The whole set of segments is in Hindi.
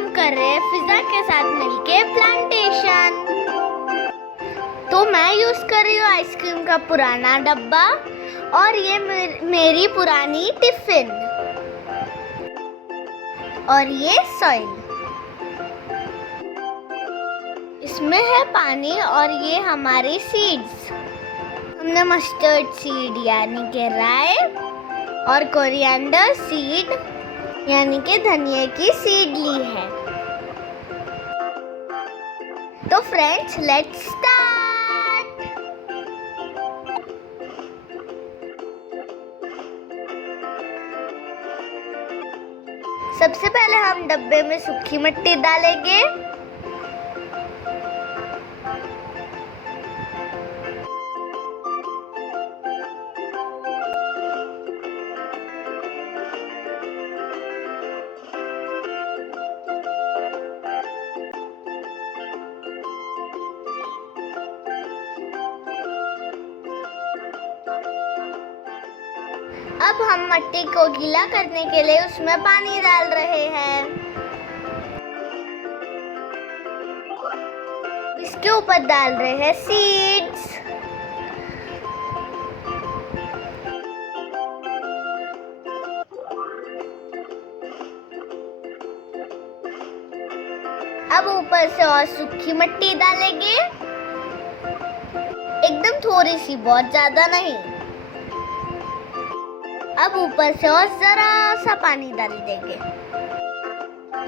हम कर रहे हैं फिजा के साथ मिलके प्लांटेशन। तो मैं यूज कर रही हूँ आइसक्रीम का पुराना डब्बा और ये मेरी पुरानी टिफिन और ये सॉइल। इसमें है पानी और ये हमारी सीड्स। हमने मस्टर्ड सीड यानी के राई और कोरिएंडर सीड यानी के धनिया की सीड ली है। तो फ्रेंड्स लेट्स स्टार्ट। सबसे पहले हम डब्बे में सूखी मिट्टी डालेंगे। अब हम मिट्टी को गीला करने के लिए उसमें पानी डाल रहे हैं। इसके ऊपर डाल रहे हैं सीड्स। अब ऊपर से और सूखी मिट्टी डालेंगे, एकदम थोड़ी सी, बहुत ज्यादा नहीं। अब ऊपर से और जरा सा पानी डाल देंगे।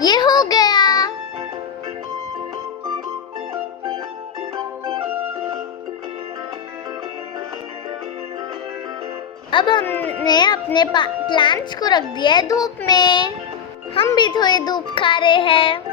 ये हो गया। अब हमने अपने प्लांट्स को रख दिया है धूप में। हम भी थोड़ी धूप खा रहे हैं।